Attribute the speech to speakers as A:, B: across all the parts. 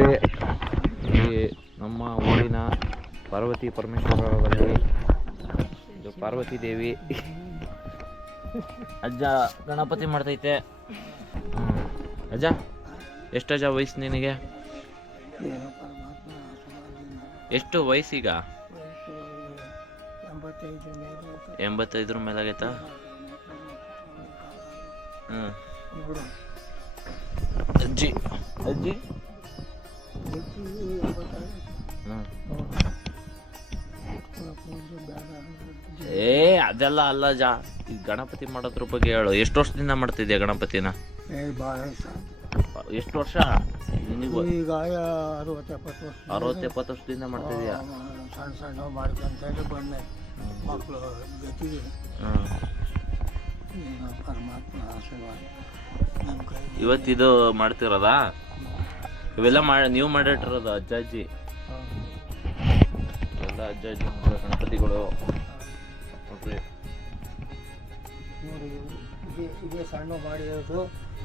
A: ಸ್ನೇಹಿತರೆ ಈ ನಮ್ಮ ಊರಿನ ಪಾರ್ವತಿ ಪರಮೇಶ್ವರರಲ್ಲಿ ಇದು ಪಾರ್ವತಿ ದೇವಿ. ಅಜ್ಜ ಗಣಪತಿ ಮಾಡ್ತೈತೆ. ಅಜ್ಜ, ಎಷ್ಟು ಅಜ್ಜ ವಯಸ್ಸು ನಿನಗೆ? ಎಷ್ಟು ವಯಸ್ಸೀಗ
B: ಎಂಬತ್ತೈದರ ಮೇಲೆ
A: ಆಗೈತಾ ಹ್ಞೂ ಅಜ್ಜಿ ಅಜ್ಜಿ. ಏ ಅದೆಲ್ಲ ಅಲ್ಲ ಜಾ. ಈ ಗಣಪತಿ ಮಾಡೋದ್ರ ಬಗ್ಗೆ ಹೇಳು. ಎಷ್ಟು ವರ್ಷದಿಂದ ಮಾಡ್ತಿದ್ಯಾ ಗಣಪತಿನ? ಎಷ್ಟು ವರ್ಷ? ನಿನಗೂ?
B: ಈಗ ಅರವತ್ತು ಎಪ್ಪತ್ತು ವರ್ಷ.
A: ಅರವತ್ತು ಎಪ್ಪತ್ತು ವರ್ಷದಿಂದ ಮಾಡ್ತಿದ್ಯಾ?
B: ಸಣ್ಣ ಸಣ್ಣ ಮಾಡ್ಕೊಂತ ಬಂದೆ. ಮಕ್ಕಳು ಜೊತೆಗೆ ಪರಮಾತ್ಮ ಆಶೀರ್ವಾದ.
A: ಇವತ್ತಿದು ಮಾಡ್ತಿರೋದಾ? ಇವೆಲ್ಲ ಮಾಡ ನೀವು ಮಾಡಿಟ್ಟಿರೋದು ಅಜ್ಜ ಅಜ್ಜಿ ಇವೆಲ್ಲ ಅಜ್ಜ ಅಜ್ಜಿ ಗಣಪತಿಗಳು. ನೋಡ್ರಿ.
B: ನೋಡಿ ಇದೇ ಇದೇ ಸಣ್ಣ ಮಾಡಿರೋದು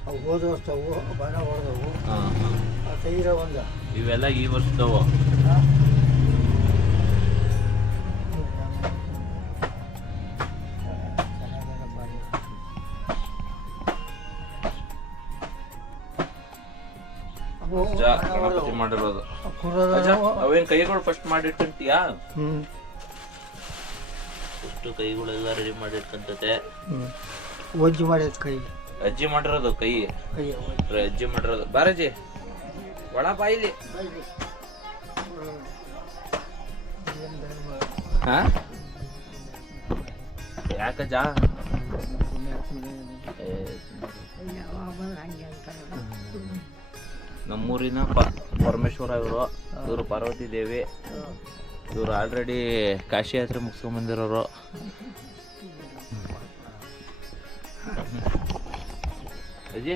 B: ಅವು ಹೋದವು ಬಣ ಹೊಡೆದವು. ಆ ಒಂದ.
A: ಇವೆಲ್ಲ ಈ ವರ್ಷದವು. ಅಜ್ಜ ಗಣಪತಿ ಮಾಡಿರೋದು. ಅಜ್ಜ ಅವೇನ್ ಕೈಗಳು ಫಸ್ಟ್ ಮಾಡಿಟ್ಟಿರ್ತೀಯಾ?
B: ಹ್ಮ್.
A: ಅಷ್ಟು ಕೈಗಳೆಲ್ಲ ರೆಡಿ ಮಾಡಿಟ್ಕಂತತೆ
B: ಹ್ಮ್. ಒಜ್ಜು ಮಾಡ್ಯದ ಕೈ.
A: ಅಜ್ಜಿ ಮಾಡಿರೋದು ಕೈ?
B: ಕೈ
A: ಅಜ್ಜಿ ಮಾಡಿರೋದು. ಬಾರಜ್ಜಿ ಒಳ ಬಾಯಿಲಿ ಹಾ? ಯಾಕಜ್ಜ ಏ, ನಮ್ಮೂರಿನ ಪ- ಪರಮೇಶ್ವರ ಇವರು. ಇವರು ಪಾರ್ವತಿ ದೇವಿ. ಇವರು ಆಲ್ರೆಡಿ ಕಾಶಿ ಯಾತ್ರೆ ಮುಗಿಸ್ಕೊಂಡ್ಬಂದಿರೋರು ಅಜ್ಜಿ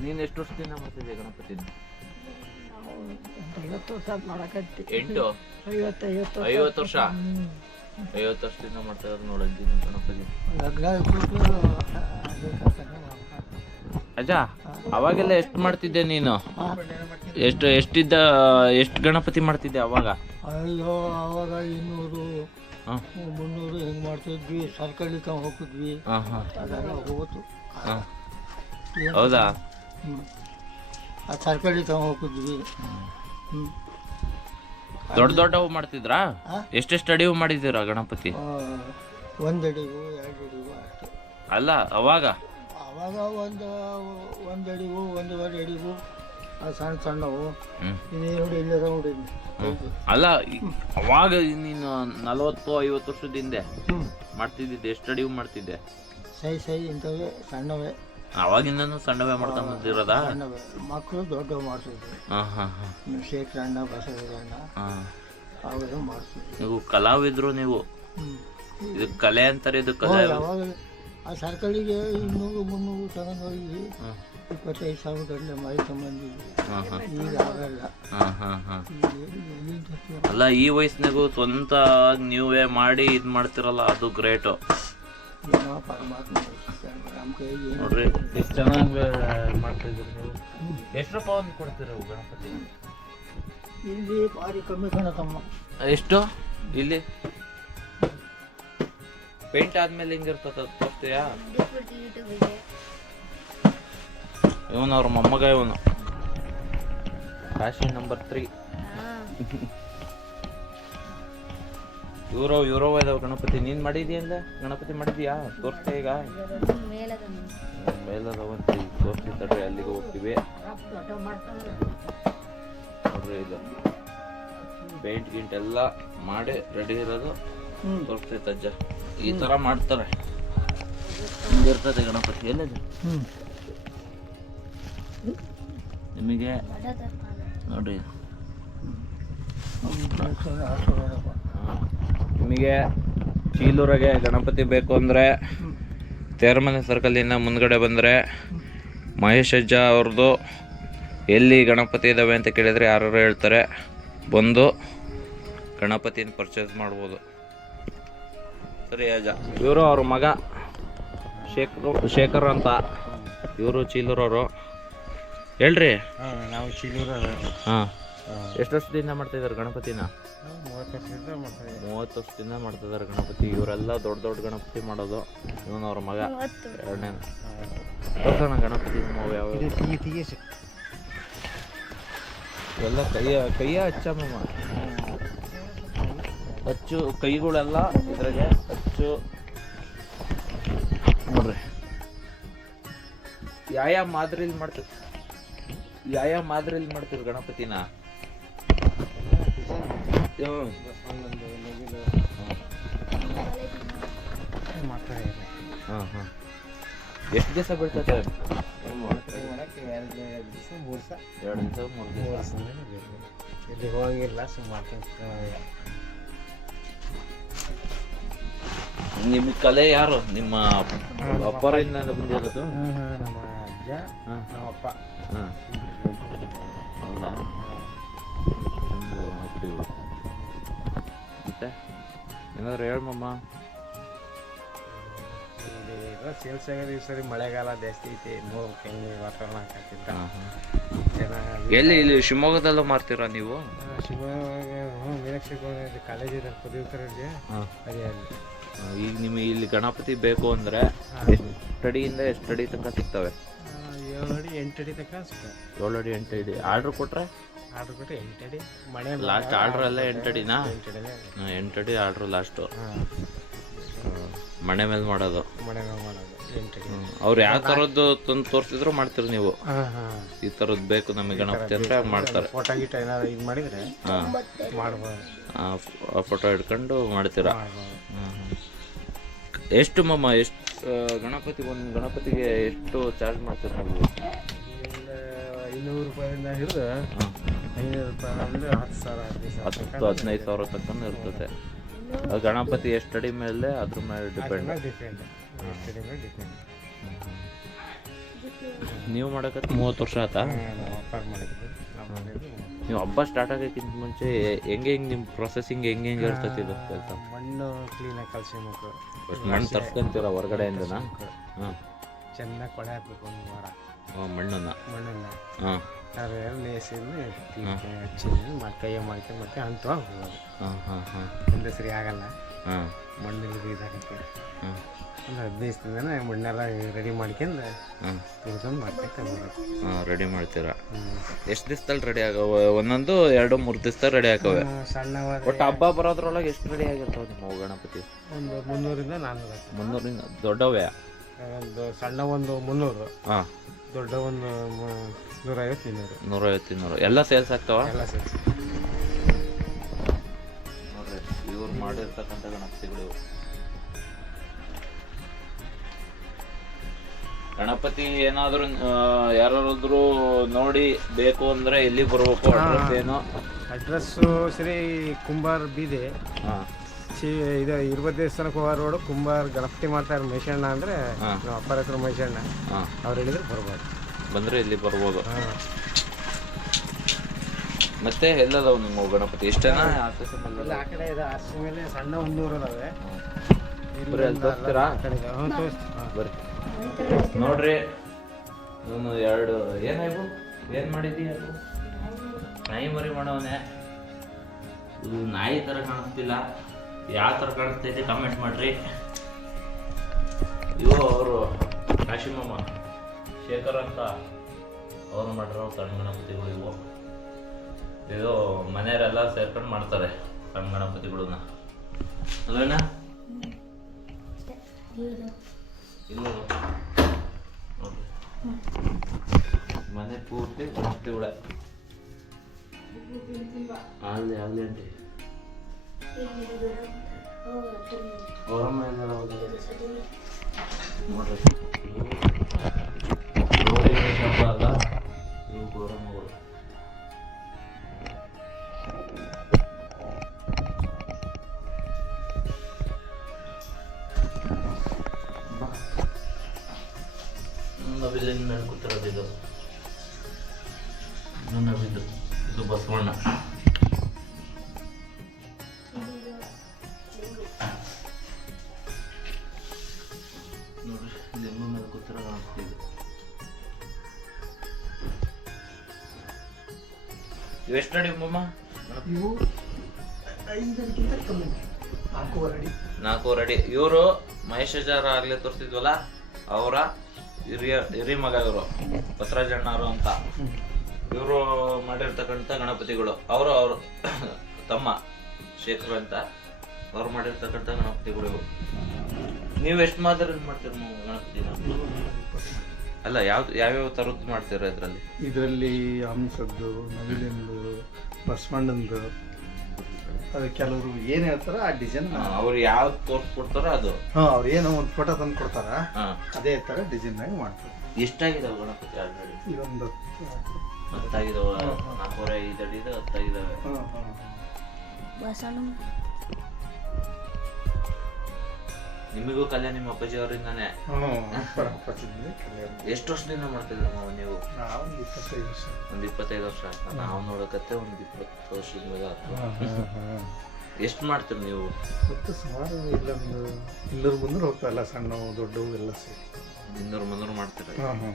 A: ನೀನು ಎಷ್ಟು ವರ್ಷದಿಂದ ಮಾಡ್ತಿದ್ದೆ ಗಣಪತಿ?
B: ಐವತ್ತು ವರ್ಷ ಮಾಡಕತ್ತಿ
A: ಎಂಟು? ಐವತ್ತು ವರ್ಷ? ಐವತ್ತು ವರ್ಷದಿಂದ ಮಾಡ್ತಾ ಇರೋದು ನೋಡಜ್ಜಿ ನಮ್ಮ ಗಣಪತಿ. ಅಜ್ಜ ಅವಾಗೆಲ್ಲ ಎಷ್ಟು ಮಾಡ್ತಿದ್ದೆ ನೀನು? ಎಷ್ಟು ಎಷ್ಟಿದ್ದ ಎಷ್ಟು ಗಣಪತಿ ಮಾಡ್ತಿದ್ದೆ ಅವಾಗ?
B: ಅಯ್ಯೋ ಅವಾಗ ಇನ್ನೂರು
A: ಹಾಂ.
B: ಮುನ್ನೂರು ಹಿಂಗೆ ಮಾಡ್ತಿದ್ವಿ ಸರ್ಕಳಿ ತಗೊಂಡು ಹೋಗಿದ್ವಿ
A: ಹಾಂ ಹಾಂ.
B: ಅದೆಲ್ಲ ಹೋತು.
A: ಹಾಂ. ಹೌದಾ.
B: ಆ ಸರ್ಕಲ್ಲಿ ತಗೊಂಡು ಹೋಗಿದ್ವಿ ಹ್ಞೂ
A: ದೊಡ್ಡ ದೊಡ್ಡವು ಮಾಡ್ತಿದ್ರಾ?
B: ಎಷ್ಟೆಷ್ಟು
A: ಎಷ್ಟೆಷ್ಟು ಅಡಿವು ಮಾಡಿದ್ದೀರಾ ಗಣಪತಿ?
B: ಒಂದು ಅಡಿಗೂ ಎರಡು ಅಡಿಗೂ
A: ಅಲ್ಲ ಅವಾಗ?
B: ಆವಾಗ ಒಂದು ಒಂದು ಅಡಿಗೂ ಒಂದೂವರೆ ಅಡಿಗೂ ಆ ಸಣ್ಣ ಸಣ್ಣವು. ಇನ್ನೇ ನೋಡಿ ಇಲ್ಲದ ನೋಡಿ
A: ಅಲ್ಲ ಈ- ಅವಾಗ ನೀನು ನಲವತ್ತು ಐವತ್ತು ವರ್ಷದ ಹಿಂದೆ
B: ಹ್ಞೂ
A: ಮಾಡ್ತಿದ್ದಿದ್ದೆ ಎಷ್ಟು ಅಡಿವು ಮಾಡ್ತಿದ್ದೆ?
B: ಸೈ ಸೈ ಇಂಥವೇ ಸಣ್ಣವೇ.
A: ಅವಾಗಿಂದನೂ ಸಣ್ಣವೇ ಮಾಡ್ಕೊಂಡ್ ಬಂದಿರೋದಾ?
B: ಸಣ್ಣವೇ. ಮಕ್ಕಳು ದೊಡ್ಡವು ಮಾಡ್ತಿದ್ರು.
A: ಹಾಂ ಹಾಂ ಅಣ್ಣ
B: ಬಸವರಾಜ ಅಣ್ಣ
A: ಹಾಂ.
B: ಅವೆಲ್ಲ ಮಾಡ್ತಿದ್ವಿ
A: ನೀವು ಕಲಾವಿದ್ರು ನೀವು.
B: ಹ್ಞೂ
A: ಇದು ಕಲೆ ಅಂತಾರೆ ಇದು ಕಲೆ
B: ಯಾವಾಗ ಆ ಸರ್ಕಲಿಗೆ ಇನ್ನೂರು ಮುನ್ನೂರು ತಗೊಂಡೋಗಿ
A: ಹ್ಮ್.
B: ಇಪ್ಪತ್ತೈದು ಸಾವಿರ ಗಂಟೆ ಮಾಡಿ ತಗೊಂಡಿದ್ವಿ
A: ಹಾಂ ಹಾಂ.
B: ಈಗ ಆಗಲ್ಲ?
A: ಅಲ್ಲ ಈ ವಯಸ್ಸಿನಾಗೂ ಸ್ವಂತ ನೀವೇ ಮಾಡಿ ಇದು ಮಾಡ್ತಿರಲ್ಲ ಅದು ಗ್ರೇಟು ನೋಡ್ರಿ. ಎಷ್ಟು ಚೆನ್ನಾಗಿ ಮಾಡ್ತಿದ್ದೀರಿ ನೀವು? ಎಷ್ಟು ರೂಪಾಯಿ ಒಂದು ಕೊಡ್ತೀರ ಗಣಪತಿ?
B: ಇಲ್ಲಿ ಭಾರಿ ಕಮ್ಮಿ ಕಣತಮ್ಮ
A: ಎಷ್ಟು? ಇಲ್ಲಿ? ಪೇಂಟ್ ಆದ್ಮೇಲೆ ಹಿಂಗಿರ್ತದ ತೋರ್ತೀಯಾ ಇವನು ಅವ್ರ ಮೊಮ್ಮಗ ಇವನು. ಫ್ಯಾಷನ್ ನಂಬರ್ ತ್ರೀ ಯೂರೋ ಯೂರೋ ಇದಾವ ಗಣಪತಿ. ನೀನ್ ಮಾಡಿದ್ಯಲ್ಲ ಗಣಪತಿ ಮಾಡಿದ್ಯಾ? ತೋರ್ಸ್ತೇ ಈಗ? ಮೇಲದವಂತ ತೋರಿಸಿ ತಡ್ರಿ ಅಲ್ಲಿಗೆ ಹೋಗ್ತೀವಿ. ನೋಡ್ರಿ ಇದು. ಪೇಂಟ್ ಗಿಂಟ್ ಎಲ್ಲ ಮಾಡಿ ರೆಡಿ ಇರೋದು. ತೋರಿಸ್ತೈತೆ ಅಜ್ಜ. ಈ ಥರ ಮಾಡ್ತಾರೆ. ಹಿಂಗಿರ್ತದೆ ಗಣಪತಿ. ಎಲ್ಲದ? ನಿಮಗೆ
B: ನೋಡಿ.
A: ನಿಮಗೆ ಚೀಲೂರಾಗೆ ಗಣಪತಿ ಬೇಕು ಅಂದರೆ ತೇರಮನೆ ಸರ್ಕಲಿಂದ ಮುಂದ್ಗಡೆ ಬಂದರೆ ಮಹೇಶ್ ಅಜ್ಜ ಅವ್ರದ್ದು ಎಲ್ಲಿ ಗಣಪತಿ ಇದ್ದಾವೆ ಅಂತ ಕೇಳಿದರೆ ಯಾರು ಹೇಳ್ತಾರೆ. ಬಂದು ಗಣಪತಿನ ಪರ್ಚೇಸ್ ಮಾಡ್ಬೋದು. ಇವರು ಅವ್ರ ಮಗ ಶೇಖರ್ ಶೇಖರ್ ಅಂತ. ಇವರು ಚೀಲೂರವರು. ಹೇಳ್ರಿ.
B: ನಾವು ಚಿಲ್ಲೂರ
A: ಹಾಂ. ಎಷ್ಟು ವರ್ಷದಿಂದ ಮಾಡ್ತಿದ್ದಾರೆ ಗಣಪತಿನ?
C: ಮೂವತ್ತು ವರ್ಷದಿಂದ
A: ಮಾಡ್ತಿದ್ದಾರೆ ಗಣಪತಿ. ಇವರೆಲ್ಲ ದೊಡ್ಡ ದೊಡ್ಡ ಗಣಪತಿ ಮಾಡೋದು. ಇವನು ಅವ್ರ ಮಗ. ಎರಡನೇ ತೋರ್ಸೋಣ ಗಣಪತಿ ಮೂವ್ ಯಾವ ಎಲ್ಲ ಕೈಯ ಕೈಯ ಹಚ್ಚಮ್ಮ ಹಚ್ಚು ಕೈಗಳೆಲ್ಲ ಇದ್ರಾಗೆ. ಹಚ್ಚು ನೋಡ್ರಿ. ಯಾವ ಮಾದರಿಲಿ ಮಾಡ್ತೀವಿ ಯಾವ ಮಾದರಿಲಿ ಮಾಡ್ತೀವಿ ಗಣಪತಿನ. ಹಾಂ ಹಾಂ. ಎಷ್ಟು ದಿವಸ ಬೀಳ್ತದೆ
C: ಎರಡು ದಿವಸ ಮೂರು ದಿವಸ.
A: ಎರಡು ದಿವಸ ಮೂರು ದಿವಸ.
C: ಇಲ್ಲಿ ಹೋಗಿಲ್ಲ ಸುಮ್ಮನೆ
A: ನಿಮ್ಮ ಕಲೆ ಯಾರು? ನಿಮ್ಮ ಅಪ್ಪರಿಂದ ಬಂದಿರೋದು?
C: ನಮ್ಮ ಅಜ್ಜ
A: ಹಾಂ.
C: ನಮ್ಮ ಅಪ್ಪ
A: ಹಾಂ. ಹೌದಾ. ಮತ್ತೆ? ಏನಾದ್ರು ಹೇಳಮ್ಮ
C: ಸೇಲ್ಸ್ ಆಗೋದು ಈ ಸರಿ ಮಳೆಗಾಲ ಜಾಸ್ತಿ ಐತಿ. ನೋಡ್ಬೇಕು ಹೆಂಗೆ ವಾತಾವರಣ
A: ಹಾಕಿದ್ದ
C: ಜನ
A: ಎಲ್ಲಿ ಇಲ್ಲಿ ಶಿವಮೊಗ್ಗದಲ್ಲೂ ಮಾರ್ತೀರಾ ನೀವು?
C: ಶಿವಮೊಗ್ಗ ಮೀನಾಕ್ಷಿ ಕಾಲೇಜ್ ಇದೆ ಪದವಿ
A: ಹಾಂ.
C: ಅದೇ ಅಲ್ಲಿ.
A: ಈಗ ನಿಮಗೆ ಇಲ್ಲಿ ಗಣಪತಿ ಬೇಕು ಅಂದರೆ ಎಷ್ಟು ಅಡಿಯಿಂದ ಎಷ್ಟು ಅಡಿ ತನಕ ಸಿಗ್ತವೆ?
C: ಏಳಡಿ ಏಳು ಅಡಿ ಎಂಟು ಅಡಿ ತನಕ ಸಿಗ್ತವೆ.
A: ಏಳು ಅಡಿ ಎಂಟು ಅಡಿ. ಆರ್ಡ್ರ್ ಕೊಟ್ಟರೆ
C: ಆರ್ಡ್ರ್ ಕೊಟ್ಟರೆ ಎಂಟು ಅಡಿ. ಮನೆ
A: ಲಾಸ್ಟ್ ಆರ್ಡ್ರ್ ಎಲ್ಲ ಎಂಟು ಅಡಿನಾ?
C: ಎಂಟು
A: ಅಡಿ ಆರ್ಡ್ರ್ ಲಾಸ್ಟು ಮನೆ ಮೇಲೆ ಮಾಡೋದು.
C: ಮನೆ ಮೇಲೆ ಮಾಡೋದು
A: ಅವ್ರು ಯಾವ ಥರದ್ದು ತಂದು ತೋರಿಸಿದ್ರು ಮಾಡ್ತೀರಿ ನೀವು. ಈ ಥರದ್ದು ಬೇಕು ನಮಗೆ ಗಣಪತಿ ಅಂದ್ರೆ ಹಂಗೆ ಮಾಡ್ತಾರೆ.
C: ಫೋಟೋ ಗೀಟ ಏನಾದ್ರು ಇದು ಮಾಡಿದರೆ
A: ಹಾಂ.
C: ಮಾಡ್ಬೋದು.
A: ಫೋಟೋ ಹಿಡ್ಕೊಂಡು ಮಾಡ್ತೀರಾ. ಎಷ್ಟು ಮಮ್ಮ ಎಷ್ಟು ಗಣಪತಿ ಒಂದು ಗಣಪತಿಗೆ ಎಷ್ಟು ಚಾರ್ಜ್ ಮಾಡ್ತೀರ ನೀವು?
C: ಇನ್ನೂರು ಐನೂರು ರೂಪಾಯಿಂದ ಹಿಡಿದು ಐನೂರು ರೂಪಾಯಿ ಅಂದರೆ ಹತ್ತು ಸಾವಿರ ಹದಿನೈದು ಸಾವಿರ
A: ಹತ್ತು ಹದಿನೈದು ಸಾವಿರ ತನಕ ಇರ್ತದೆ. ಆ ಗಣಪತಿ ಎಷ್ಟು ಅಡಿ ಮೇಲೆ ಅದ್ರ ಮೇಲೆ ಡಿಪೆಂಡ್
C: ಡಿಪೆಂಡ್ ಎಷ್ಟು ಅಡಿ ಮೇಲೆ ಡಿಪೆಂಡ್
A: ನೀವು ಮಾಡೋಕತ್ತೆ ಮೂವತ್ತು ವರ್ಷ ಆತಾ
C: ನಾವು
A: ಹಬ್ಬ ಸ್ಟಾರ್ಟ್ ಆಗೋಕ್ಕಿಂತ ಮುಂಚೆ ಹೆಂಗೆ ಹೆಂಗೆ ನಿಮ್ಮ ಪ್ರೊಸೆಸಿಂಗ್ ಹೆಂಗೆ ಹೆಂಗೆ ಇರ್ತೈತಿ ಇದು ಕೆಲಸ?
C: ಮಣ್ಣು ಕ್ಲೀನಾಗಿ ಕಲ್ಸ್ಕೊಬೇಕು
A: ಫಸ್ಟ್ ಮಣ್ಣು ತರ್ಸ್ಕೊಂತೀರ ಹೊರಗಡೆಯಿಂದನಾ ಹಾಂ.
C: ಚೆನ್ನಾಗಿ ಕೊಳೆ ಹಾಕ್ಬೇಕು ಒಂದು ವಾರ.
A: ಹಾಂ ಮಣ್ಣನ್ನು.
C: ಮಣ್ಣನ್ನ.
A: ಹಾಂ.
C: ಅದೇ ಲೇಸಿಂದ
A: ಹ್ಮ್.
C: ಹಚ್ಚಿ ಮಾಡಿ ಕೈಯ ಮಾಡ್ಕೊಂಡು ಮತ್ತೆ ಅಂತ ಹೋಗೋದು.
A: ಹಾಂ ಹಾಂ ಹಾಂ.
C: ಒಂದೇ ಸರಿ ಆಗಲ್ಲ. ಮಣ್ಣಲ್ಲಿ
A: ಇದಾಗುತ್ತೆ
C: ಒಂದು ಹದಿನೈದು ದಿನ ಮಣ್ಣೆಲ್ಲ ರೆಡಿ ಮಾಡ್ಕೊಂಡು ತಿಳ್ಕೊಂಡು
A: ಹಾಂ ರೆಡಿ ಮಾಡ್ತೀರಾ? ಎಷ್ಟು ದಿವಸದಲ್ಲಿ ರೆಡಿ ಆಗವ? ಒಂದೊಂದು ಎರಡು ಮೂರು ದಿವಸದಲ್ಲಿ ರೆಡಿ ಆಗವೆ?
C: ಸಣ್ಣವಾದ
A: ಒಟ್ಟು ಹಬ್ಬ ಬರೋದ್ರೊಳಗೆ ಎಷ್ಟು ರೆಡಿ ಆಗಿರ್ತಾವೆ ನಿಮ್ಮ ಗಣಪತಿ?
C: ಒಂದು ಮುನ್ನೂರಿಂದ ನಾನ್ನೂರು.
A: ಮುನ್ನೂರಿಂದ ದೊಡ್ಡವೇ?
C: ಒಂದು ಸಣ್ಣ ಒಂದು ಮುನ್ನೂರು.
A: ಹಾಂ.
C: ದೊಡ್ಡ ಒಂದು ನೂರೈವತ್ತು ಇನ್ನೂರು.
A: ನೂರೈವತ್ತು ಇನ್ನೂರು. ಎಲ್ಲ ಸೇಲ್ಸ್ ಆಗ್ತಾವ?
C: ಎಲ್ಲ ಸೇರಿಸಿ
A: ಮಾಡಿರ್ತಕ್ಕಂಥ ಗಣಪತಿಗಳು ಗಣಪತಿ ಏನಾದ್ರು ಯಾರಾದ್ರೂ ನೋಡಿ ಬೇಕು ಅಂದ್ರೆ ಎಲ್ಲಿ ಬರ್ಬೇಕು? ಅಡ್ರೆಸ್ ಏನು?
C: ಅಡ್ರೆಸ್ಸು ಶ್ರೀ ಕುಂಬಾರ್ ಬೀದಿ. ಇದು ಇರುವ ದೇವಸ್ಥಾನಕ್ಕೆ ಹೋಗೋ ರೋಡು ಕುಂಬಾರ್ ಗಣಪತಿ ಮಾಡ್ತಾರೆ ಮೈಸಣ್ಣ ಅಂದ್ರೆ. ನಮ್ಮ ಅಪ್ಪರ ಹೆಸರು ಮೈಸಣ್ಣ. ಅವ್ರು ಹೇಳಿದ್ರೆ ಬರ್ಬೋದು.
A: ಬಂದ್ರೆ ಇಲ್ಲಿ ಬರ್ಬೋದು. ಮತ್ತೆ ಎಲ್ಲದವು ನಿಮ್ಮ ಗಣಪತಿ ಇಷ್ಟೇನಾ
C: ಇಲ್ಲ ಆ ಕಡೆ ಇದೆ ಅಷ್ಟು ಮೇಲೆ ಸಣ್ಣ ಒಂದು ಅದಾವೆ
A: ಬರೀ ಅಲ್ಲಿ ತೋರಿಸ್ತೀರಾ?
C: ಆ ಕಡೆ ಇದೆ. ಹ್ಞೂ ತೋರಿಸ್ತೀನಿ. ಹಾಂ
A: ಬರ್ರಿ ನೋಡ್ರಿ ಇವನು ಎರಡು ಏನಾಯ್ತು ಏನ್ ಮಾಡಿದಿ ಅದು? ನಾಯಿ ಮರಿ ಮಾಡವನೆ ಇದು ನಾಯಿ ತರ ಕಾಣಿಸ್ತಿಲ್ಲ. ಯಾವ ತರ ಕಾಣಿಸ್ತೈತಿ ಕಮೆಂಟ್ ಮಾಡ್ರಿ. ಇವು ಅವರು ಕಾಶಿಮಮ್ಮ ಶೇಖರ್ ಅಂತ ಅವ್ರು ಮಾಡಿರೋ ಕಣ್ಣು ಗಣಪತಿಗಳು ಇವು ಇದು ಮನೆಯವರೆಲ್ಲ ಸೇರ್ಕೊಂಡು ಮಾಡ್ತಾರೆ ಸಣ್ಣ ಗಣಪತಿಗಳನ್ನ ಅಲ್ವೇನ ಮನೆ ಪೂರ್ತಿ ಗಣಪತಿಗಳೇ ಅಲ್ಲಿ ಅಲ್ಲಿ ಅಂಟಿ ಗೌರಮ್ಮ ಏನಾರ. ನೋಡ್ರಿ ಅಲ್ಲ ಇವು ಗೌರಮ್ಮಗಳು ಇದು ಬಸವಣ್ಣ. ನೋಡ್ರಿ ಲಿಂಬು ಮೇಲೆ ಕೂತರ ಎಷ್ಟು ಅಡಿ ಬೊಮ್ಮ
B: ಇವು ಐದರಿಗಿಂತ ಕಮ್ಮಿ. ನಾಲ್ಕೂವರೆ ಅಡಿ.
A: ನಾಲ್ಕೂವರೆ ಅಡಿ. ಇವರು ಮಹೇಶಾಚಾರ ಆಗ್ಲೇ ತೋರಿಸಿದ್ವಲ್ಲ ಅವರ ಹಿರಿಯ ಹಿರಿ ಮಗ ಇವರು ಬಸವರಾಜಣ್ಣವರು ಅಂತ. ಇವರು ಮಾಡಿರ್ತಕ್ಕಂಥ ಗಣಪತಿಗಳು ಅವರು ಅವರು ತಮ್ಮ ಶೇಖರ್ ಅಂತ ಅವ್ರು ಮಾಡಿರ್ತಕ್ಕಂಥ ಗಣಪತಿಗಳು ಇವು ನೀವು ಎಷ್ಟು ಮಾತ್ರ ಮಾಡ್ತೀರ ಗಣಪತಿ ಅಲ್ಲ ಯಾವ್ದು ಯಾವ್ಯಾವ ಥರದ್ದು ಮಾಡ್ತೀರ ಇದರಲ್ಲಿ?
B: ಇದರಲ್ಲಿ ಹಂಸದ್ದು ನವಿಲಿಂದು ಬಸವಣ್ಣಂದು ಅದು ಕೆಲವರು ಏನು ಹೇಳ್ತಾರೋ ಆ ಡಿಸೈನ್
A: ಅವ್ರು ಯಾವ್ದು ತೋರಿಸ್ಕೊಡ್ತಾರೋ ಅದು.
B: ಹಾಂ ಅವ್ರು ಏನೋ ಒಂದು ಫೋಟೋ ತಂದು ಕೊಡ್ತಾರ?
A: ಅದೇ
B: ಅದೇ ಥರ ಆಗಿ ಮಾಡ್ತಾರೆ.
A: ಎಷ್ಟಾಗಿದೆ ಗಣಪತಿ ಆಲ್ರೆಡಿ?
B: ಇದೊಂದು
A: ಹತ್ತಾಗಿದಾವ ನಾಲ್ಕೂವರೆ ಐದು ಅಡಿದ ಹತ್ತಾಗಿದಾವೆ. ನಿಮಗೂ ಕಲ್ಯಾಣ ನಿಮ್ಮ ಅಪ್ಪಾಜಿ ಅವರಿಂದಾನೆ
B: ಹಾಂ
A: ಎಷ್ಟು ವರ್ಷದಿಂದ ಮಾಡ್ತಿದ್ರು ಮಾವ ನೀವು?
B: ನಾವು ಒಂದು ಇಪ್ಪತ್ತೈದು ವರ್ಷ.
A: ಒಂದ್ ಇಪ್ಪತ್ತೈದು ವರ್ಷ ಆಯ್ತಾ? ನಾವು ನೋಡಕತ್ತೆ ಒಂದ್ ಇಪ್ಪತ್ತು ವರ್ಷದ ಮೇಲೆ ಆಯ್ತು ಎಷ್ಟು ಮಾಡ್ತೀರಿ ನೀವು?
B: ಮತ್ತು ಸುಮಾರು ಇಲ್ಲೊಂದು ಮುನ್ನೂರು ಹೋಗ್ತಾ ಎಲ್ಲ ಸಣ್ಣ ದೊಡ್ಡವು ಎಲ್ಲ ಸೇರಿ.
A: ಇನ್ನೂರು ಮುನ್ನೂರು ಮಾಡ್ತೀರ.
B: ಹಾಂ ಹಾಂ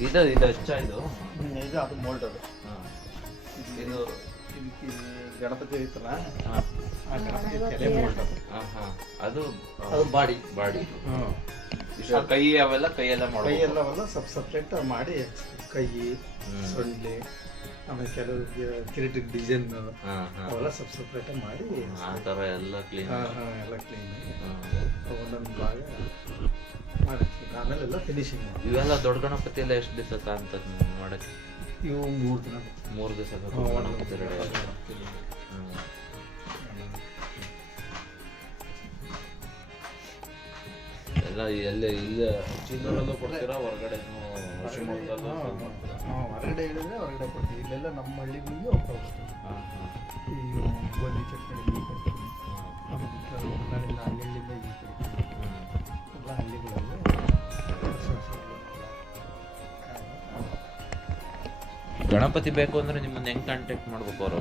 A: ಇದು. ಇದು ಇದು. ಹೆಚ್ಚ ಇದು
B: ಇದು ಅದು ಮೋಲ್ಡ್ ಅದು.
A: ಹಾ. ಇದು
B: ಗಣಪತಿ ಐತಲ್ಲ?
A: ಹಾ.
B: ಆ ಗಣಪತಿ ತಲೆ ಮೋಲ್ಡ್ ಅದು.
A: ಹಾ, ಹಾ. ಅದು
B: ಅದು ಬಾಡಿ.
A: ಬಾಡಿ.
B: ಹಾಂ
A: ಇಷ್ಟು ಕೈ ಅವೆಲ್ಲ ಕೈಯೆಲ್ಲ
B: ಕೈ
A: ಮಾಡ್ಬೇಕು
B: ಎಲ್ಲವೆಲ್ಲ ಸಬ್ ಸಪ್ರೇಟ್ ಮಾಡಿ ಕೈ
A: ಸೊಂಡ್ಲಿ
B: ಸೊಳ್ಳೆ ಆಮೇಲೆ ಕೆಲವು ಕಿರೀಟದ ಡಿಸೈನ್
A: ಹಾ, ಹಾ.
B: ಅವೆಲ್ಲ ಸಬ್ ಸಪ್ರೇಟ್ ಮಾಡಿ
A: ಆ ಥರ ಎಲ್ಲ ಕ್ಲೀನ್
B: ಹಾಂ ಹಾಂ ಎಲ್ಲ ಕ್ಲೀನ್ ಒಂದೊಂದು ಭಾಗ ಮಾಡಿರ್ತೀವಿ ಆಮೇಲೆ ಎಲ್ಲ ಫಿನಿಶಿಂಗ್ ಮಾಡಿ
A: ಇವೆಲ್ಲ ದೊಡ್ಡ ಗಣಪತಿ ಎಲ್ಲ ಎಷ್ಟು ದಿವಸ ಅಂತ ಮಾಡಕ್ಕೆ?
B: ಇವು ಮೂರು ದಿನ
A: ಮೂರು ದಿವಸ ಬೇಕು ಗಣಪತಿ ರೆಡಿ ಎಲ್ಲ ಎಲ್ಲ ಇಲ್ಲ ಚಿನ್ನೂರಲ್ಲೂ ಕೊಡ್ತೀರಾ ಹೊರಗಡೆ ಶಿವಮೊಗ್ಗದಲ್ಲೂ?
B: ಹೊರಗಡೆ ಹೇಳಿದ್ರೆ ಹೊರಗಡೆ ಕೊಡ್ತೀವಿ. ಇಲ್ಲೆಲ್ಲ ನಮ್ಮ ಹಳ್ಳಿಗಳಿಗೆ ಹೋಗ್ತಾ ಹೋಗ್ತೀವಿ. ಈ ಗೋಧಿ ಚಟ್ನಿ ಕೊಡ್ತೀವಿ ಹೊರನಾಡಿಂದ ಹಳ್ಳಿಯಿಂದ ಈ
A: ಕಡೆ.
B: ಎಲ್ಲ ಹಳ್ಳಿಗಳಲ್ಲಿ
A: ಗಣಪತಿ ಬೇಕು ಅಂದ್ರೆ ನಿಮ್ಮನ್ನ ಹೆಂಗ್ ಕಾಂಟ್ಯಾಕ್ಟ್ ಮಾಡ್ಬೇಕು ಅವರು?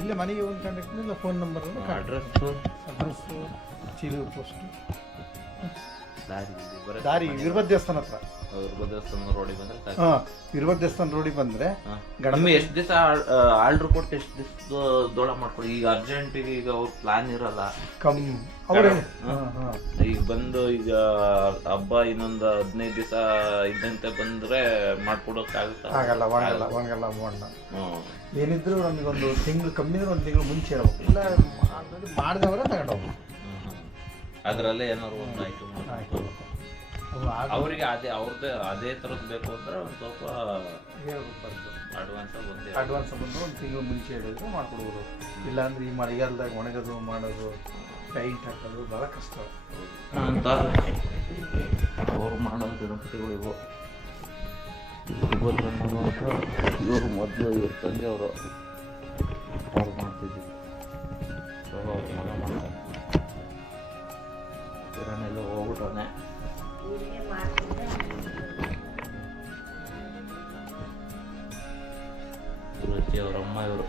B: ಇಲ್ಲೇ ಮನೆಗೆ ಒಂದು ಕಾಂಟ್ಯಾಕ್ಟ್ ಇಲ್ಲ ಫೋನ್ ನಂಬರ್
A: ಅಡ್ರೆಸ್
B: ಅಡ್ರೆಸ್ ಚೀಲ ಪೋಸ್ಟ್
A: ದಾರಿ
B: ವೀರಭದ್ರ ದೇವಸ್ಥಾನ ಹತ್ರ.
A: ದೇವಸ್ಥಾನ ರೋಡಿಗೆ ಬಂದ್ರೆ.
B: ಹಾಂ ವೀರಭದ್ರ ದೇವಸ್ಥಾನ ರೋಡಿಗೆ ಬಂದರೆ
A: ಹಾ. ಎಷ್ಟು ದಿವಸ ಆರ್ಡರ್ ಕೊಟ್ಟು ಎಷ್ಟು ದಿವಸ ದೋಳ ಮಾಡ್ಕೊಡಿ. ಈಗ ಅರ್ಜೆಂಟ್ ಈಗ ಅವ್ರ ಪ್ಲಾನ್ ಇರಲ್ಲ.
B: ಕಮ್ ಅವರೇ
A: ಈಗ ಬಂದು ಈಗ ಹಬ್ಬ ಇನ್ನೊಂದು ಹದಿನೈದು ದಿವಸ ಇದ್ದಂತೆ ಬಂದ್ರೆ ಮಾಡ್ಕೊಡಕ್ ಆಗುತ್ತಾ
B: ಆಗಲ್ಲ. ಒಣಗಲ್ಲ ಒಣಗಲ್ಲ. ಒಣ. ಏನಿದ್ರು ನಮಗೊಂದು ತಿಂಗಳು ಕಮ್ಮಿ ಅಂದ್ರೆ ಒಂದು ತಿಂಗಳು ಮುಂಚೆ ಇರಬೇಕು. ಇಲ್ಲ ಮಾಡಿದವರೇ ತಗೊಂಡು ಹೋಗ್ಬೇಕು.
A: ಹ್ಮ್, ಹ್ಮ್. ಅದ್ರಲ್ಲೇ ಏನಾದ್ರು ಒಂದು ಆಯ್ತು.
B: ಆಯ್ತು. ಆಗ
A: ಅವರಿಗೆ ಅದೇ ಅವ್ರದ್ದೇ ಅದೇ ಥರದ್ದು ಬೇಕು ಅಂದ್ರೆ ಒಂದು ಸ್ವಲ್ಪ ಅಡ್ವಾನ್ಸ್ ಬಂದೇ
B: ಅಡ್ವಾನ್ಸ್ ಬಂದು ಒಂದು ತಿಂಗಳು ಮುಂಚೆ ಹೇಳಿದ್ರೆ ಮಾಡ್ಕೊಡ್ಬೋದು. ಇಲ್ಲಾಂದ್ರೆ ಈ ಮಳೆಗಾಲದಾಗ ಒಣಗೋದು ಮಾಡೋದು ಪೈಂಟ್ ಹಾಕೋದು ಭಾಳ ಕಷ್ಟ.
A: ಅಂತ ಅವ್ರು ಮಾಡೋ ಗಣಪತಿಗಳು ಇವು. ಇವರು ಮೊದಲು ಇವ್ರ ತಂದೆಯವರು ಅವ್ರು ಮಾಡ್ತಿದ್ದೀವಿ ಇವಾಗ ಇವ್ರ ಅಜ್ಜಿ ಅವ್ರ ಅಮ್ಮ ಇವರು